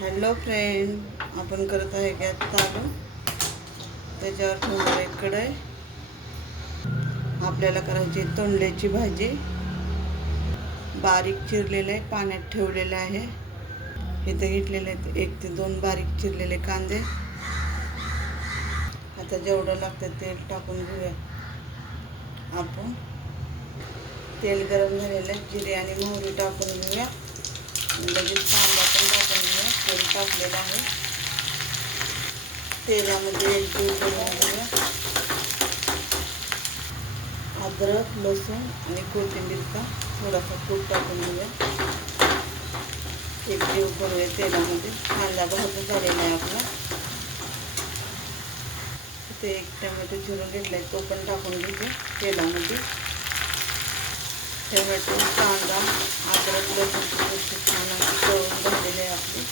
Hello friend, आपण करत आहे गॅस चालू. त्याच्यावर ठेवणार आहे कढई. आपल्याला करायची तोंडल्याची भाजी. बारीक चिरलेले पाण्यात ठेवलेले आहे. इथे घेतलेले 1 ते 2 बारीक चिरलेले कांदे. आता जेवढं लागतं तेल टाकून घेऊया आपण. तेल गरम झालेलं जिरे आणि मोहरी टाकून घेऊया. लगेच कांदा पण टाकून घेऊया. तेल टाकलेलं आहे. तेलामध्ये एकजीव करून घेऊया. अद्रक, लसूण आणि कोथिंबीरचा थोडासा कूट टाकून घेऊया. एकजीव करूया तेलामध्ये. कांदा भाजून झालेला आहे आपला. इथे 1 टोमॅटो चिरून घेतला आहे, तो पण टाकून घेतो तेलामध्ये. टोमॅटो, कांदा, अद्रक, लसूणची पेस्ट छान अशी तळून झालेली आहे आपली.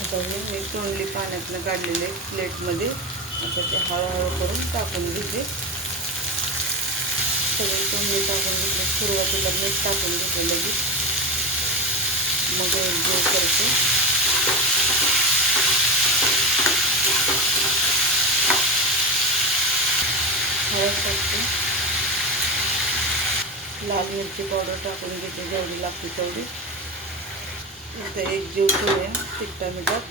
आता मी तोंडली पाण्यातनं काढलेले प्लेटमध्ये. आता ते हळूहळू करून टाकून घेते. सगळे तोंडली टाकून घेतले. सुरुवातीला मीठ टाकून घेते लगेच, मग एकजीव करते. हळद टाकते. लाल मिरची पावडर टाकून घेते जेवढी लागते तेवढी. आता एकजीव करूया तिखटा मिठात.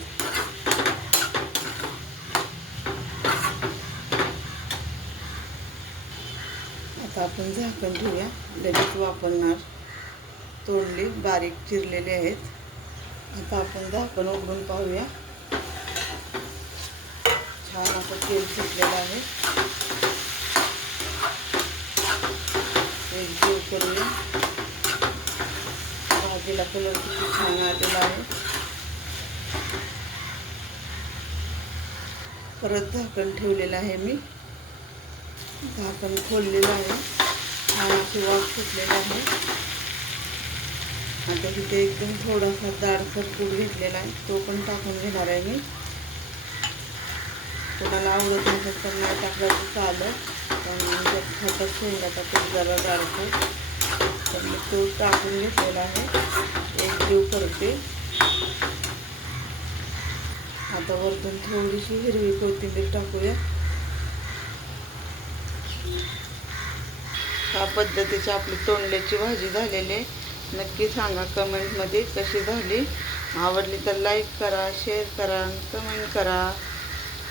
आता आपण झाकण ठेवूया. लगेच वापरणार. तोंडली बारीक चिरलेले आहेत. आता आपण झाकण उघडून पाहूया. छान असं तेल सुटलेलं आहे. एकजीव करूया. भाजीला कलर किती छान आलेला आहे. परत झाकण ठेवलेलं आहे मी. झाकण खोललेलं आहे. छान अशी वाफ सुटलेली आहे. आता तिथे एकदम थोडासा जाडसर कूट घेतलेला आहे, तो पण टाकून घेणार आहे मी. कोणाला आवडत नसेल तर नाही टाकला तर चालेल, पण खातात शेंगाचा कूट जरा जाडसर, तर मी तो टाकून घेतलेला आहे. एकजीव करते. आता वरतून थोडीशी हिरवी कोथिंबीर टाकूया. ह्या पद्धतीची आपली तोंडल्याची भाजी झालेली आहे. नक्की सांगा कमेंटमध्ये कशी झाली. आवडली तर लाईक करा, शेअर करा, कमेंट करा.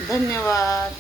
धन्यवाद.